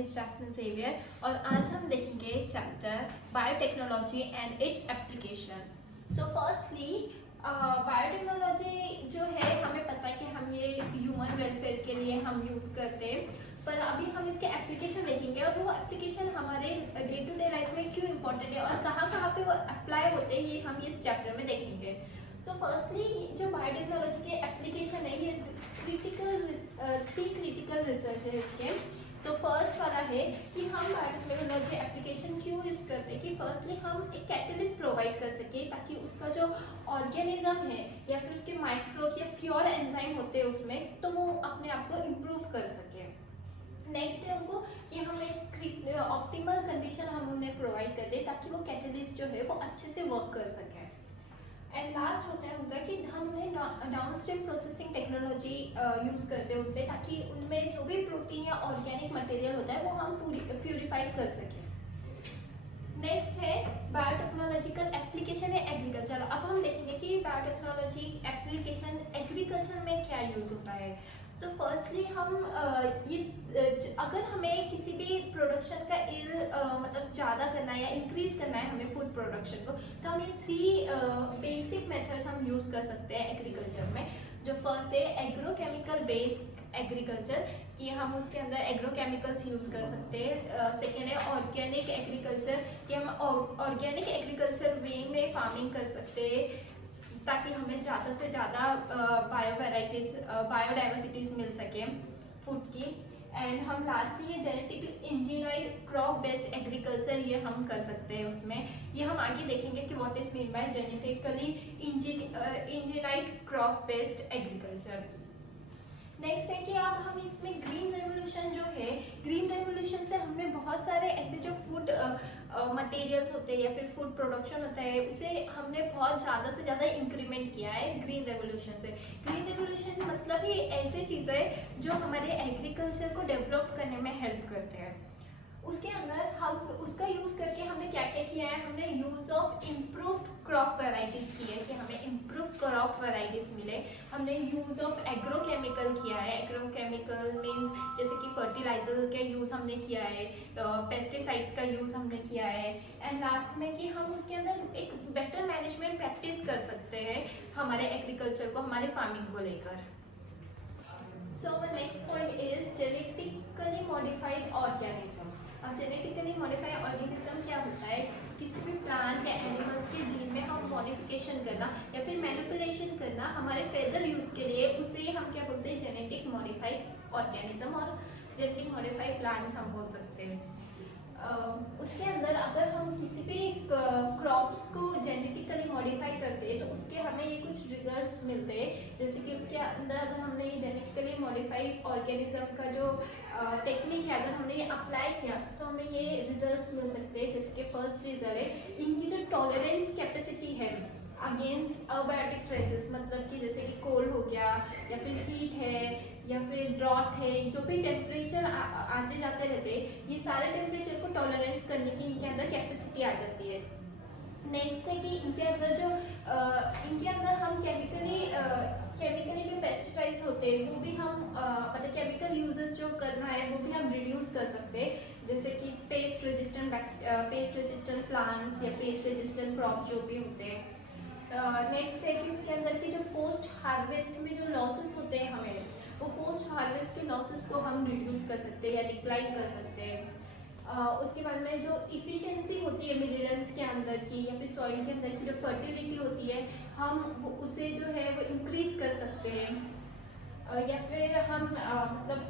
is Jasmine Xavier और आज हम देखेंगे chapter biotechnology and its application. So firstly biotechnology जो है हमें पता है कि हम ये ह्यूमन वेलफेयर के लिए हम यूज़ करते हैं, पर अभी हम इसके एप्लीकेशन देखेंगे और वो एप्लीकेशन हमारे डे टू डे लाइफ में क्यों इम्पोर्टेंट है और कहाँ कहाँ पे वो अप्लाई होते हैं, ये हम इस चैप्टर में देखेंगे। सो फर्स्टली जो बायोटेक्नोलॉजी के एप्लीकेशन है ये थ्री क्रिटिकल रिसर्च है इसके। तो फर्स्ट वाला है कि हम बायोटेक्नोलॉजी एप्लीकेशन क्यों यूज़ करते हैं कि फर्स्टली हम एक कैटलिस्ट प्रोवाइड कर सके ताकि उसका जो ऑर्गेनिज्म है या फिर उसके माइक्रोब्स या प्योर एंजाइम होते हैं उसमें, तो वो अपने आप को इम्प्रूव कर सके। नेक्स्ट है हमको कि हम एक ऑप्टिमल कंडीशन हम उन्हें प्रोवाइड कर दें ताकि वो कैटलिस्ट जो है वो अच्छे से वर्क कर सके। एंड लास्ट होता है उनका कि हम उन्हें डाउनस्ट्रीम प्रोसेसिंग टेक्नोलॉजी यूज़ करते हैं उनपे, ताकि उनमें जो भी प्रोटीन या ऑर्गेनिक मटेरियल होता है वो हम प्यूरिफाइड कर सकें। नेक्स्ट है बायोटेक्नोलॉजिकल एप्लीकेशन है एग्रीकल्चर। अब हम देखेंगे कि बायोटेक्नोलॉजी एप्लीकेशन एग्रीकल्चर में क्या यूज़ होता है। सो फर्स्टली हम अगर हमें किसी भी प्रोडक्शन का मतलब ज़्यादा करना है या इंक्रीज करना है हमें फूड प्रोडक्शन को, तो हम ये थ्री बेसिक मेथड्स हम यूज़ कर सकते हैं एग्रीकल्चर में। जो फर्स्ट है एग्रोकेमिकल बेस्ड एग्रीकल्चर, कि हम उसके अंदर एग्रोकेमिकल्स यूज़ कर सकते हैं। सेकेंड है ऑर्गेनिक एग्रीकल्चर, कि हम ऑर्गेनिक एग्रीकल्चर वे में फार्मिंग कर सकते हैं ताकि हमें ज़्यादा से ज़्यादा बायोडाइवर्सिटीज़ मिल सके फूड की। एंड हम लास्टली ये genetically engineered crop based agriculture ये हम कर सकते हैं उसमें। ये हम आगे देखेंगे कि what is mean by genetically engineered crop based agriculture. Next है कि अब हम इसमें ग्रीन रेवोल्यूशन जो है, ग्रीन रेवोल्यूशन से हमने बहुत सारे ऐसे जो फूड मटेरियल्स होते हैं या फिर फूड प्रोडक्शन होता है उसे हमने बहुत ज़्यादा से ज़्यादा इंक्रीमेंट किया है ग्रीन रेवोल्यूशन से। ग्रीन रेवोल्यूशन मतलब ही ऐसी चीज़ें है जो हमारे एग्रीकल्चर को डेवलप करने में हेल्प करते हैं। उसके अंदर हम उसका यूज़ करके हमने क्या क्या किया है, हमने use of improved crop varieties की है कि हमें इम्प्रूव क्रॉप वैरायटीज़ मिले। हमने यूज़ ऑफ एग्रोकेमिकल किया है। एग्रोकेमिकल मीन्स जैसे कि फर्टिलाइजर का यूज़ हमने किया है, पेस्टिसाइड्स का यूज़ हमने किया है। एंड लास्ट में कि हम उसके अंदर एक बेटर मैनेजमेंट प्रैक्टिस कर सकते हैं हमारे एग्रीकल्चर को, हमारे फार्मिंग को लेकर। So the next point is genetically modified organism. अब जेनेटिकली मॉडिफाइड ऑर्गेनिज्म क्या होता है, किसी भी प्लांट या एनिमल्स के जीन में हम मॉडिफिकेशन करना या फिर मैनिपुलेशन करना हमारे फेदर यूज़ के लिए, उसे हम क्या बोलते हैं जेनेटिक मॉडिफाइड ऑर्गेनिज्म और जेनेटिक मॉडिफाइड प्लांट्स हम बोल सकते हैं। उसके अंदर अगर हम किसी भी क्रॉप्स को जेनेटिकली मॉडिफाई करते हैं तो उसके हमें ये कुछ रिजल्ट्स मिलते हैं। जैसे कि उसके अंदर अगर हमने ये जेनेटिकली मॉडिफाइड ऑर्गेनिज्म का जो टेक्निक है अगर हमने ये अप्लाई किया तो हमें ये रिजल्ट्स मिल सकते हैं। जैसे कि फर्स्ट रिजल्ट है इनकी जो टॉलरेंस कैपेसिटी है अगेंस्ट अबायोटिक स्ट्रेसेस, मतलब कि जैसे कि कोल्ड हो गया या फिर हीट है या फिर ड्रॉट है, जो भी टेम्परेचर आते जाते रहते हैं ये सारे टेम्परेचर को टॉलरेंस करने की इनके अंदर कैपेसिटी आ जाती है। नेक्स्ट है कि इनके अंदर हम केमिकली जो पेस्टिसाइड्स होते हैं वो भी हम मतलब केमिकल यूजेस जो करना है वो भी हम रिड्यूस कर सकते हैं। जैसे कि पेस्ट रेजिस्टेंट प्लांट्स या पेस्ट रेजिस्टेंट क्रॉप्स जो भी होते हैं। नेक्स्ट है कि उसके अंदर की जो पोस्ट हार्वेस्ट में जो लॉसेस होते हैं हमें, वो पोस्ट हार्वेस्ट के लॉसेस को हम रिड्यूस कर सकते हैं या डिक्लाइन कर सकते हैं। उसके बाद में जो इफ़िशियंसी होती है मिनरल्स के अंदर की या फिर सॉइल के अंदर की जो फर्टिलिटी होती है हम उसे जो है वो इंक्रीज कर सकते हैं। या फिर हम मतलब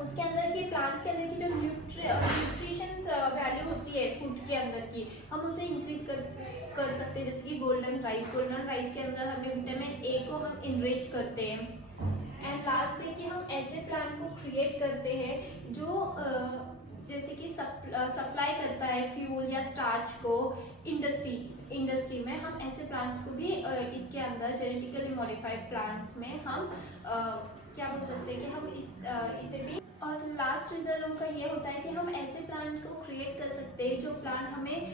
उसके अंदर की प्लांट्स के अंदर की जो न्यूट्रिशंस वैल्यू होती है फूड के अंदर की हम उसे इंक्रीज कर सकते हैं। जैसे कि गोल्डन राइस के अंदर हमें विटामिन ए को हम इनरिच करते हैं। एंड लास्ट है कि हम ऐसे प्लांट को क्रिएट करते हैं जो जैसे कि सप्लाई करता है फ्यूल या स्टार्च को इंडस्ट्री में। हम ऐसे प्लांट्स को भी इसके अंदर जेनेटिकली मॉडिफाइड प्लांट्स में हम क्या बोल सकते हैं कि हम इसे भी। और लास्ट रिजल्ट उनका ये होता है कि हम ऐसे प्लांट को क्रिएट कर सकते हैं जो प्लांट हमें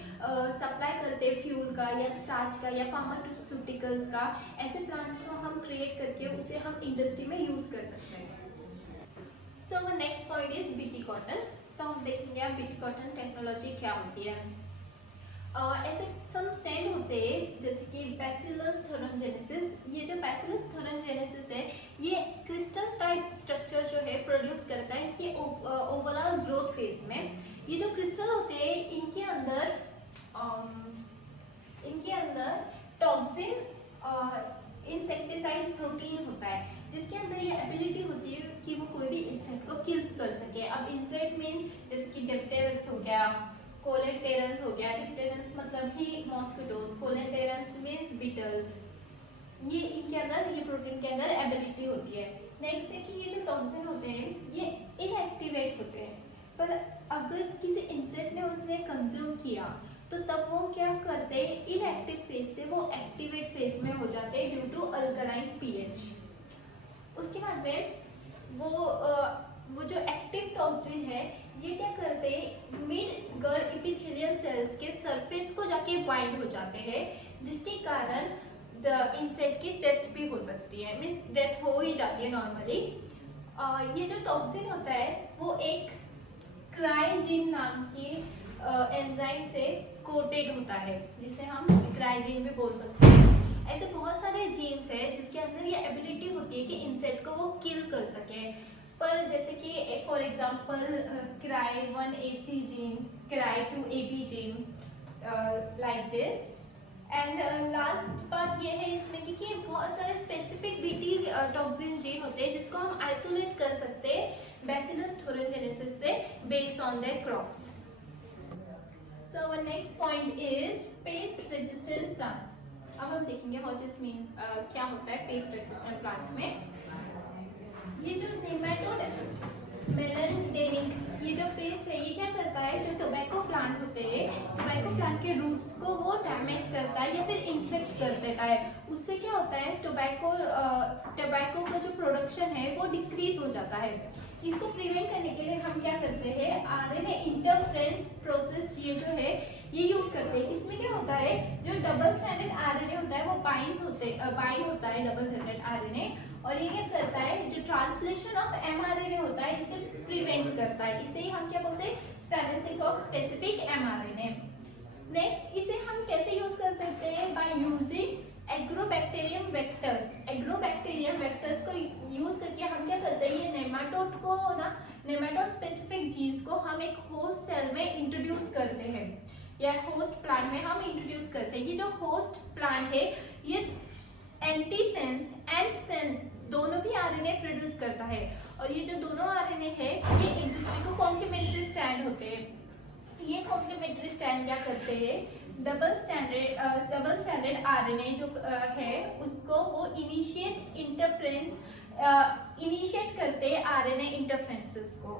सप्लाई करते हैं फ्यूल का या स्टार्च का या फार्मास्यूटिकल्स का। ऐसे प्लांट्स को हम क्रिएट करके उसे हम इंडस्ट्री में यूज़ कर सकते हैं। So next point is BT cotton. तो हम देखेंगे अब बीट कॉटन टेक्नोलॉजी क्या होती है। ऐसे सम स्टैंड होते हैं जैसे कि बैसिलस थोरनजेनेसिस। ये जो बैसिलस थोरनजेनेसिस है ये क्रिस्टल टाइप स्ट्रक्चर जो है प्रोड्यूस करता है कि ओवरऑल ग्रोथ फेज में ये जो क्रिस्टल होते हैं इनके अंदर टॉक्सिन इंसेक्टिसाइड प्रोटीन होता है जिसके अंदर ये एबिलिटी होती है कि वो कोई भी इंसेक्ट को किल कर सके। अब इंसेक्ट मीन जैसे कि डिप्टेरस हो गया, कोलेटेरन्स हो गया। डिप्टेरन्स मतलब ही मॉस्किटोज, कोलेटेरन्स मीन्स बीटल्स। ये इनके अंदर ये प्रोटीन के अंदर एबिलिटी होती है। नेक्स्ट है कि ये जो टॉक्सिन होते हैं ये इनएक्टिवेट होते हैं, पर अगर किसी इंसेक्ट ने उसने कंज्यूम किया तो तब वो क्या करते हैं, इनएक्टिव फेज से वो एक्टिवेट फेज में हो जाते हैं ड्यू टू अल्कलाइन पीएच। उसके बाद में वो जो एक्टिव टॉक्सिन है ये क्या करते हैं, मिड गल एपिथेलियल सेल्स के सरफेस को जाके बाइंड हो जाते हैं जिसके कारण इंसेक्ट की डेथ भी हो सकती है, मीन्स डेथ हो ही जाती है नॉर्मली। ये जो टॉक्सिन होता है वो एक क्राइजीन नाम की एंजाइम से कोटेड होता है जिसे हम क्राइजीन भी बोल सकते हैं। ऐसे बहुत सारे जीन्स है जिसके अंदर ये एबिलिटी होती है कि इंसेक्ट को वो किल कर सके। पर जैसे कि for example cry 1AC gene, cry 2AB gene, like this. And last बात ये है इसमें कि बहुत सारे स्पेसिफिक बीटी टॉक्सिन जीन होते हैं जिसको हम आइसोलेट कर सकते हैं बैसिलस थोरनजेनेसिस से based on their crops. So our next point is pest resistant plants. अब हम देखेंगे what is mean क्या होता है pest resistant plant में। ये जो नेमाटोड मेलेंडेनिक ये जो पेस्ट है ये क्या करता है, जो टोबैको प्लांट होते हैं टोबैको प्लांट के रूट्स को वो डैमेज करता है या फिर इन्फेक्ट कर देता है। उससे क्या होता है, टोबैको का जो प्रोडक्शन है वो डिक्रीज हो जाता है। इसको प्रिवेंट करने के लिए हम क्या करते हैं, आरएनए इंटरफेरेंस प्रोसेस ये जो है ये यूज करते हैं। इसमें क्या होता है, जो डबल स्ट्रैंडेड आरएनए होता है वो बाइंड होता है डबल स्ट्रैंडेड आरएनए, और ये क्या करता है, जो ट्रांसलेशन ऑफ एमआरएनए होता है इसे प्रिवेंट करता है। इसे ही हम क्या बोलते हैं, silencing of specific mRNA. Next इसे हम कैसे यूज कर सकते हैं, by using agrobacterium vectors. Agrobacterium vectors को यूज करके हम क्या करते हैं, ये नेमाटोड स्पेसिफिक जीन्स को हम एक होस्ट सेल में इंट्रोड्यूस करते हैं या होस्ट प्लांट में हम इंट्रोड्यूस करते हैं। ये जो होस्ट प्लांट है ये एंटीसेंस एंड सेंस दोनों भी आरएनए प्रोड्यूस करता है, और ये जो दोनों आरएनए है ये एक दूसरे को कॉम्प्लीमेंट्री स्ट्रैंड होते हैं। ये कॉम्प्लीमेंट्री स्ट्रैंड क्या करते हैं, डबल स्ट्रैंडेड आरएनए जो है उसको वो इनिशिएट करते हैं आरएनए इंटरफेरेंसेस को।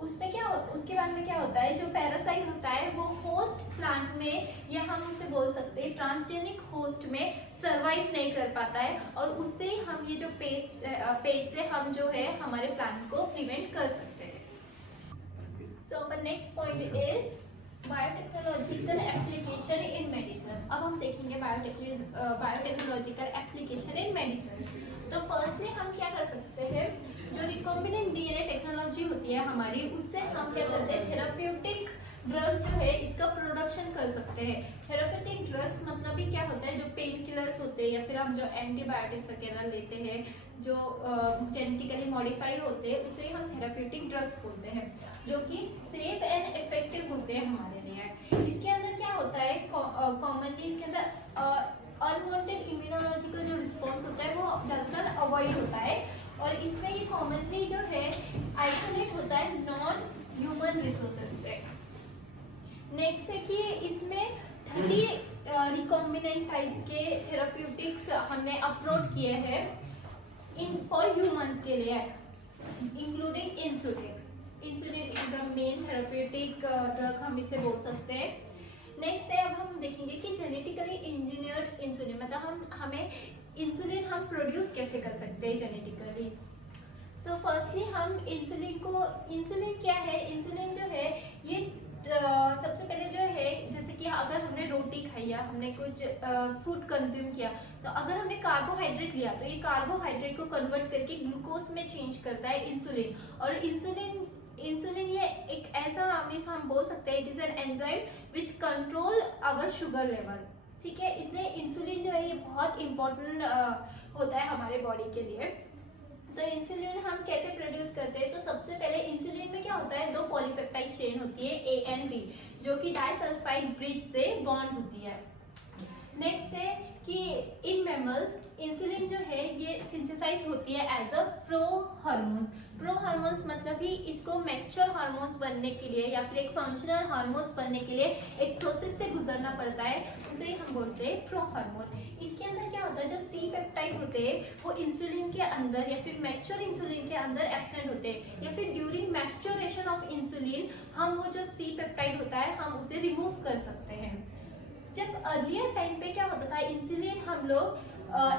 उसके बाद में क्या होता है, जो पैरासाइट होता है वो होस्ट प्लांट में या हम उसे बोल सकते हैं ट्रांसजेनिक होस्ट में सरवाइव नहीं कर पाता है, और उससे हम ये जो पेस्ट से हम जो है हमारे प्लांट को प्रिवेंट कर सकते हैं। So the next point is biotechnological application in medicine. अब हम देखेंगे बायोटेक्नोलॉजिकल एप्लीकेशन इन मेडिसिन। तो फर्स्टली हम क्या कर सकते हैं, जो रिकॉम्बिनेंट डीएनए टेक्नोलॉजी होती है हमारी, उससे हम क्या करते हैं, थेराप्यूटिक ड्रग्स जो है इसका प्रोडक्शन कर सकते हैं। थेराप्यूटिक ड्रग्स मतलब ही क्या होता है, जो पेन किलर्स होते हैं या फिर हम जो एंटीबायोटिक्स वगैरह लेते हैं जो जेनेटिकली मॉडिफाइड होते हैं उसे हम थेराप्यूटिक ड्रग्स बोलते हैं, जो कि सेफ एंड इफेक्टिव होते हैं हमारे लिए। इसके अंदर क्या होता है, कॉमनली इसके अंदर अनवांटेड इम्यूनोलॉजिकल जो रिस्पॉन्स होता है वो ज़्यादातर अवॉइड होता है, और इसमें ये कॉमनली जो है आइसोलेट होता है नॉन ह्यूमन रिसोर्सेज से। नेक्स्ट है कि इसमें 30 रिकॉम्बिनेंट टाइप के थेराप्यूटिक्स हमने अपलोड किए हैं फॉर ह्यूमंस के लिए, including insulin. Insulin is a main therapeutic drug हम इसे बोल सकते हैं। नेक्स्ट है, अब हम देखेंगे कि जेनेटिकली इंजीनियर्ड इंसुलिन मतलब हमें इंसुलिन हम प्रोड्यूस कैसे कर सकते हैं जेनेटिकली। सो फर्स्टली हम इंसुलिन क्या है, इंसुलिन जो है ये सबसे पहले जो है जैसे कि अगर हमने रोटी खाई या हमने कुछ फूड कंज्यूम किया, तो अगर हमने कार्बोहाइड्रेट लिया तो ये कार्बोहाइड्रेट को कन्वर्ट करके ग्लूकोज में चेंज करता है इंसुलिन, और इंसुलिन ये एक ऐसा मीन्स हम बोल सकते हैं it is an enzyme which control our sugar level, ठीक है। इसलिए इंसुलिन जो है ये बहुत इंपॉर्टेंट होता है हमारे बॉडी के लिए। तो इंसुलिन हम कैसे प्रोड्यूस करते हैं, तो सबसे पहले इंसुलिन में क्या होता है, दो पॉलीपेप्टाइड चेन होती है ए एंड बी, जो कि डाइसल्फाइड ब्रिज से बॉन्ड होती है। नेक्स्ट है कि इन मैमल्स इंसुलिन जो है ये सिंथेसाइज होती है as a pro hormones. Pro hormones मतलब ही इसको मैच्योर हार्मोन्स बनने के लिए या फिर एक फंक्शनल हार्मोन्स बनने के लिए एक प्रोसेस से गुजरना पड़ता है, उसे हम बोलते हैं प्रो हार्मोन। इसके अंदर क्या होता है, जो सी पेप्टाइड होते हैं वो इंसुलिन के अंदर या फिर मैच्योर इंसुलिन के अंदर एब्सेंट होते हैं, या फिर ड्यूरिंग मैच्योरेशन ऑफ इंसुलिन हम वो जो सी पेप्टाइड होता है हम उसे रिमूव कर सकते हैं। जब अर्लियर टाइम पे क्या होता था, इंसुलिन हम लोग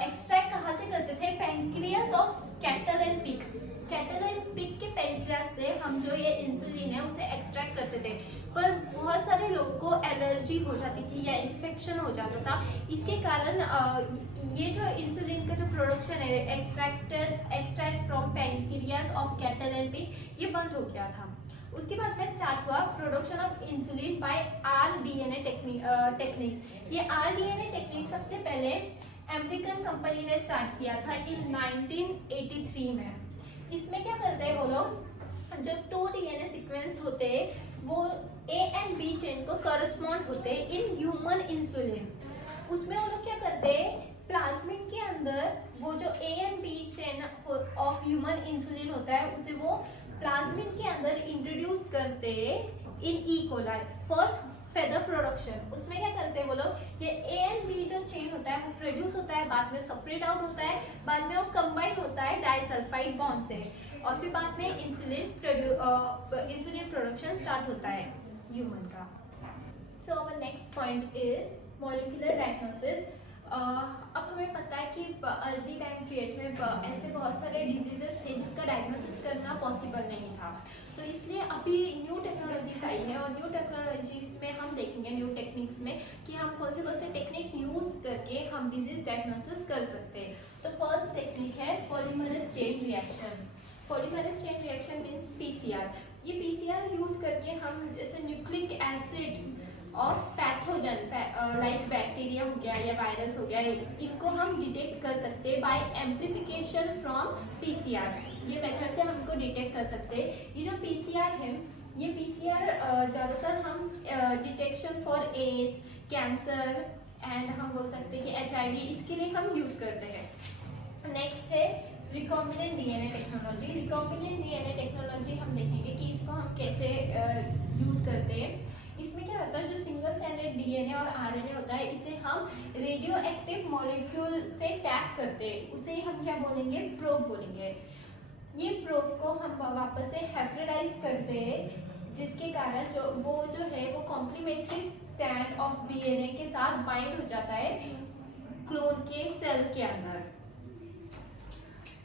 एक्सट्रैक्ट कहाँ से करते थे, pancreas of cattle and pig. Cattle and pig के पैंक्रियास से हम जो ये इंसुलिन है उसे एक्सट्रैक्ट करते थे, पर बहुत सारे लोगों को एलर्जी हो जाती थी या इन्फेक्शन हो जाता था। इसके कारण ये जो इंसुलिन का जो प्रोडक्शन है extract from pancreas of cattle and pig ये बंद हो गया था। उसके बाद में स्टार्ट हुआ production of insulin bye rDNA techniques. ये आरडीएनए टेक्निक सबसे पहले अमेरिकन कंपनी ने स्टार्ट किया था इन 1983 में। इसमें क्या करते हैं वो लोग, जो 2 डीएनए सीक्वेंस होते हैं वो ए एंड बी चेन को करस्पॉन्ड होते हैं इन ह्यूमन इंसुलिन। उसमें वो लोग क्या करते हैं, प्लाज्मिड के अंदर वो जो A and B chain of human insulin होता है उसे वो प्लाज्मिड के अंदर इंट्रोड्यूस करते in E coli for further production. उसमें क्या करते हैं वो लोग, ये ए एंड बी जो चेन होता है वो प्रोड्यूस होता है, बाद में सेपरेट आउट होता है, बाद में वो कंबाइन होता है डाइसल्फाइड बॉन्ड से, और फिर बाद में इंसुलिन प्रोडक्शन स्टार्ट होता है ह्यूमन का। So our next point is molecular diagnosis. अब हमें पता है कि अर्ली टाइम पीरियड में ऐसे बहुत सारे डिजीजेस थे जिसका डायग्नोसिस करना पॉसिबल नहीं था, तो इसलिए अभी न्यू टेक्नोलॉजीज आई है और न्यू टेक्नोलॉजीज में हम देखेंगे न्यू टेक्निक्स में कि हम कौन से टेक्निक यूज करके हम डिजीज डायग्नोसिस कर सकते हैं। तो फर्स्ट टेक्निक है polymerase chain reaction. Polymerase chain reaction means PCR. ये पीसीआर यूज करके हम जैसे nucleic acid of pathogen like bacteria हो गया या वायरस हो गया, इनको हम डिटेक्ट कर सकते हैं बाय एम्प्लीफिकेशन फ्रॉम पीसीआर। ये मेथड से हम इनको डिटेक्ट कर सकते हैं। ये जो पीसीआर है, ये पीसीआर ज़्यादातर हम detection for AIDS, cancer and हम बोल सकते हैं कि एचआईवी, इसके लिए हम यूज़ करते हैं। नेक्स्ट है recombinant DNA technology. Recombinant DNA technology हम देखेंगे कि इसको हम कैसे यूज़ करते हैं। इसमें क्या होता है, जो सिंगल स्टैंडर्ड डीएनए और आरएनए होता है इसे हम रेडियो एक्टिव मॉलिक्यूल से टैग करते हैं, उसे हम क्या बोलेंगे, प्रोब बोलेंगे। ये प्रोब को हम वापस से हाइब्रिडाइज करते हैं, जिसके कारण जो है वो कॉम्प्लीमेंट्री स्ट्रैंड ऑफ डीएनए के साथ बाइंड हो जाता है क्लोन के सेल के अंदर।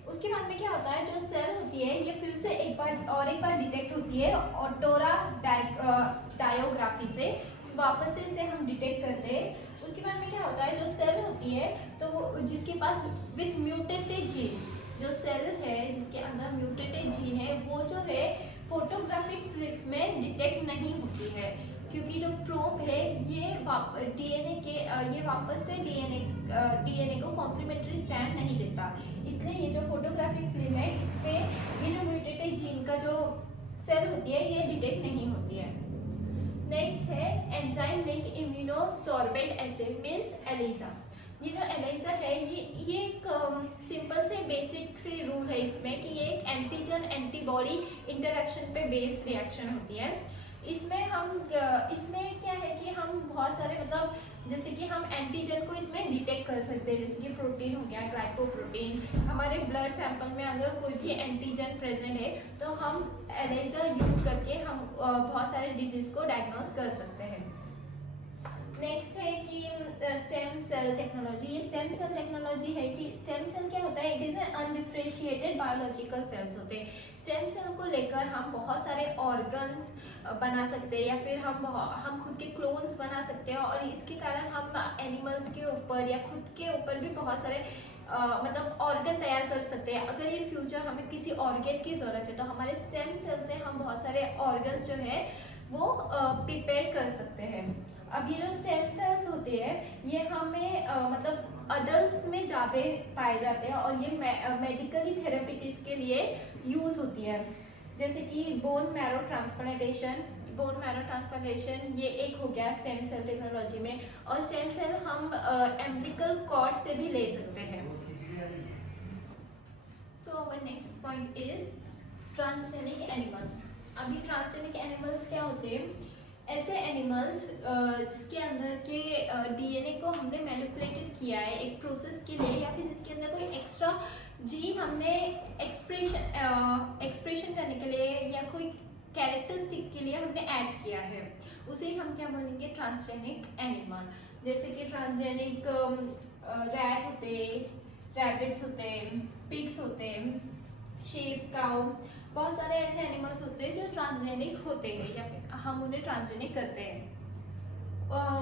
उसके बाद में क्या होता है, जो सेल होती है ये फिर से एक बार डिटेक्ट होती है ऑटोरा डायोग्राफी से, वापस से इसे हम डिटेक्ट करते हैं। उसके बाद में क्या होता है, जो सेल होती है तो वो जिसके पास विथ म्यूटेटेड जीन्स, जो सेल है जिसके अंदर म्यूटेटेड जीन है वो जो है फोटोग्राफिक फ्लिप में डिटेक्ट नहीं होती है, क्योंकि जो प्रोब है ये डीएनए के ये वापस से डीएनए को कॉम्प्लीमेंट्री स्ट्रैंड नहीं देता, इसलिए ये जो फोटोग्राफिक फिल्म है इस पे ये जो म्यूटेटेड जीन का जो सेल होती है ये डिटेक्ट नहीं होती है। नेक्स्ट है एंजाइम लिंक इम्यूनोसॉर्बेंट एसे मीन्स एलिजा। ये जो एलिजा है ये एक सिंपल से बेसिक से रूल है इसमें कि ये एक एंटीजन एंटीबॉडी इंटरेक्शन पे बेस्ड रिएक्शन होती है। इसमें क्या है कि हम बहुत सारे मतलब जैसे कि हम एंटीजन को इसमें डिटेक्ट कर सकते हैं, जैसे कि प्रोटीन हो गया, ग्लाइकोप्रोटीन। हमारे ब्लड सैंपल में अगर कोई भी एंटीजन प्रेजेंट है तो हम एलिजा यूज करके हम बहुत सारे डिजीज को डायग्नोस कर सकते हैं। नेक्स्ट है कि स्टेम सेल टेक्नोलॉजी। ये स्टेम सेल टेक्नोलॉजी है कि स्टेम सेल क्या होता है, it is an undifferentiated biological cells होते हैं। स्टेम सेल को लेकर हम बहुत सारे ऑर्गन्स बना सकते हैं या फिर हम खुद के क्लोन्स बना सकते हैं, और इसके कारण हम एनिमल्स के ऊपर या खुद के ऊपर भी बहुत सारे मतलब ऑर्गन तैयार कर सकते हैं। अगर इन फ्यूचर हमें किसी ऑर्गन की ज़रूरत है तो हमारे स्टेम सेल से हम बहुत सारे ऑर्गन जो है वो प्रिपेयर कर सकते हैं। अब ये जो स्टेम सेल्स होते हैं ये हमें मतलब अडल्ट्स में ज़्यादा पाए जाते हैं और ये मेडिकली थेरेपिटिक्स के लिए यूज़ होती है, जैसे कि bone marrow transplantation. Bone marrow transplantation ये एक हो गया स्टेम सेल टेक्नोलॉजी में, और स्टेम सेल हम एम्ब्लिकल कॉर्ड से भी ले सकते हैं। So our next point is transgenic animals. अभी ट्रांसजेनिक एनिमल्स क्या होते हैं? ऐसे एनिमल्स जिसके अंदर के डीएनए को हमने मैनिपुलेटेड किया है एक प्रोसेस के लिए, या फिर जिसके अंदर कोई एक्स्ट्रा जीन हमने एक्सप्रेशन करने के लिए या कोई कैरेक्टरिस्टिक के लिए हमने ऐड किया है, उसे हम क्या बोलेंगे? Transgenic animal. जैसे कि ट्रांसजेनिक रैट होते, रैबिट्स होते, पिग्स होते, शेप, काउ, बहुत सारे ऐसे एनिमल्स होते हैं जो ट्रांसजेनिक होते हैं या फिर हम उन्हें ट्रांसजेनिक करते हैं।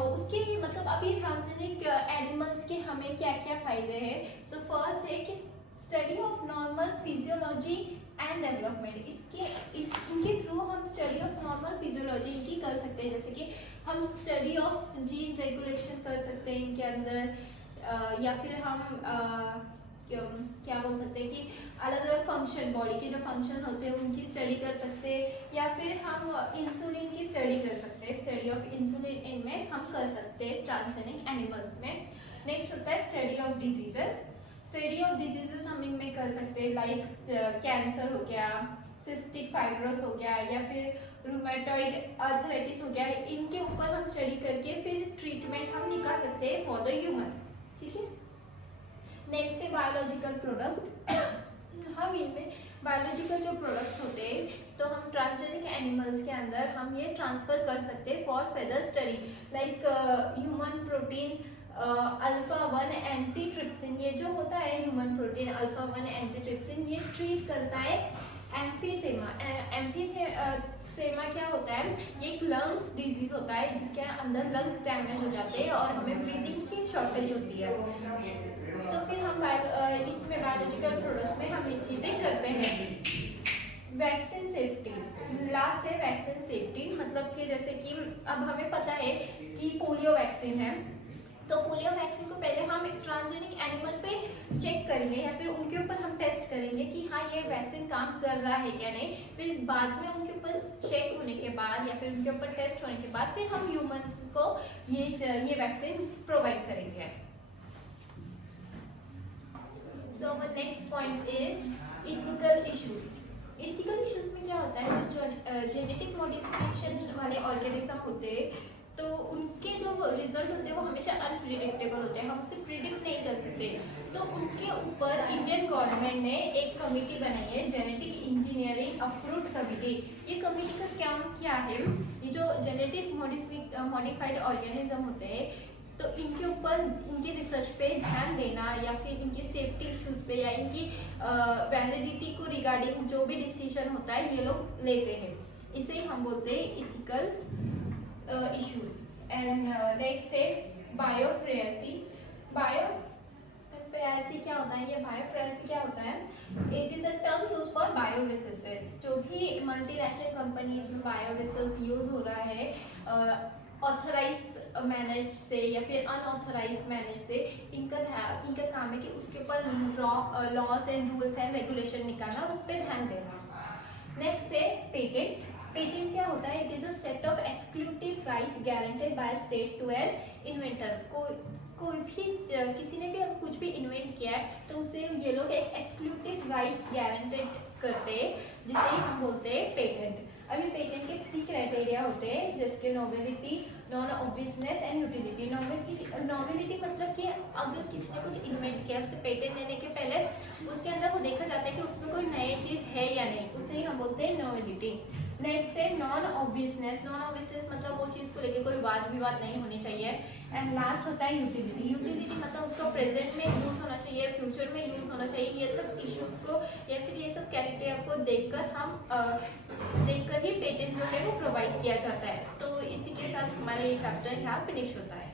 उसके मतलब अभी ट्रांसजेनिक एनिमल्स के हमें क्या क्या फायदे हैं? सो फर्स्ट है कि study of normal physiology and development. इनके थ्रू हम स्टडी ऑफ नॉर्मल फिजियोलॉजी इनकी कर सकते हैं, जैसे कि हम स्टडी ऑफ जीन रेगुलेशन कर सकते हैं इनके अंदर, या फिर हम क्या बोल सकते हैं कि अलग अलग फंक्शन, बॉडी के जो फंक्शन होते हैं उनकी स्टडी कर सकते हैं, या फिर हम इंसुलिन की स्टडी कर सकते हैं। स्टडी ऑफ इंसुलिन इनमें हम कर सकते हैं ट्रांसजेनिक एनिमल्स में। नेक्स्ट होता है study of diseases. Study of diseases हम इनमें कर सकते हैं, लाइक कैंसर हो गया, सिस्टिक फाइब्रोस हो गया, या फिर रूमेटॉइड आर्थराइटिस हो गया। इनके ऊपर हम स्टडी करके फिर ट्रीटमेंट हम निकाल सकते हैं फॉर द ह्यूमन। ठीक है। नेक्स्ट है बायोलॉजिकल प्रोडक्ट। हम इनमें बायोलॉजिकल जो प्रोडक्ट्स होते हैं तो हम ट्रांसजेनिक एनिमल्स के अंदर हम ये ट्रांसफर कर सकते हैं for further study, like human protein अल्फा-1 antitrypsin. ये जो होता है ह्यूमन प्रोटीन अल्फा-1 एंटीट्रिप्सिन, ये ट्रीट करता है एम्फीसेमा। एम्फीसेमा क्या होता है? ये एक लंग्स डिजीज होता है जिसके अंदर लंग्स डैमेज हो जाते हैं और हमें ब्रीदिंग की शॉर्टेज होती है। तो फिर हम इसमें बायोलॉजिकल प्रोडक्ट्स में हम इस चीज़ें करते हैं। वैक्सीन सेफ्टी, लास्ट है वैक्सीन सेफ्टी। मतलब कि जैसे कि अब हमें पता है कि पोलियो वैक्सीन है, तो पोलियो वैक्सीन को पहले हम ट्रांसजेनिक एनिमल पे चेक करेंगे या फिर उनके ऊपर हम टेस्ट करेंगे कि हाँ ये वैक्सीन काम कर रहा है क्या नहीं। फिर बाद में उनके ऊपर चेक होने के बाद या फिर उनके ऊपर टेस्ट होने के बाद फिर हम ह्यूमंस को ये वैक्सीन प्रोवाइड करेंगे। So our next point is ethical issues. Ethical issues में क्या होता है? जो जेनेटिक मॉडिफिकेशन वाले ऑर्गेनिज्म होते हैं तो उनके जो रिजल्ट होते हैं वो हमेशा अनप्रिडिक्टेबल होते हैं, हम उसे प्रिडिक्ट नहीं कर सकते। तो उनके ऊपर इंडियन गवर्नमेंट ने एक कमेटी बनाई है, जेनेटिक इंजीनियरिंग अप्रूव्ड कमेटी। ये कमेटी का काम क्या है? ये जो जेनेटिक मॉडिफाइड ऑर्गेनिज्म होते हैं तो इनके ऊपर इनके रिसर्च पे ध्यान देना या फिर इनकी सेफ्टी इश्यूज पे या इनकी वैलिडिटी को रिगार्डिंग जो भी डिसीजन होता है ये लोग लेते हैं, इसे हम बोलते हैं इथिकल्स इश्यूज। एंड नेक्स्ट है बायोप्रेसी। बायोप्रेसी क्या होता है? ये बायोप्रेसी क्या होता है? It is a term use for bio resources. जो भी मल्टीनेशनल कंपनीज में बायो रिसोर्स यूज हो रहा है ऑथराइज मैनेज से या फिर अनऑथराइज मैनेज से, इनका काम है कि उसके ऊपर laws and rules and regulation निकालना और उस पर ध्यान देना। नेक्स्ट है पेटेंट। पेटेंट क्या होता है? It is a set of exclusive rights guaranteed by state to an inventor. कोई भी किसी ने भी कुछ भी इन्वेंट किया है तो उसे ये लोग एक एक्सक्लूसिव राइट्स गारंटेड करते हैं जिसे हम बोलते हैं पेटेंट। अभी पेटेंट के 3 क्राइटेरिया होते हैं जैसे कि novelty, non obviousness and utility. Novelty मतलब कि अगर किसी ने कुछ इन्वेंट किया उसे पेटेंट देने के पहले उसके अंदर वो देखा जाता है कि उसमें कोई नई चीज़ है या नहीं, उसे ही हम बोलते हैं नोवेलिटी। नेक्स्ट है नॉन ऑब्वियसनेस। नॉन ऑब्वियसनेस मतलब वो चीज़ को लेकर कोई वाद विवाद नहीं होनी चाहिए। एंड लास्ट होता है यूटिलिटी। यूटिलिटी मतलब उसका प्रेजेंट में यूज़ होना चाहिए, फ्यूचर में यूज़ होना चाहिए। ये सब इश्यूज को या फिर ये सब क्राइटेरिया को देखकर ही पेटेंट जो है वो प्रोवाइड किया जाता है। तो इसी के साथ हमारा ये चैप्टर यहाँ फिनिश होता है।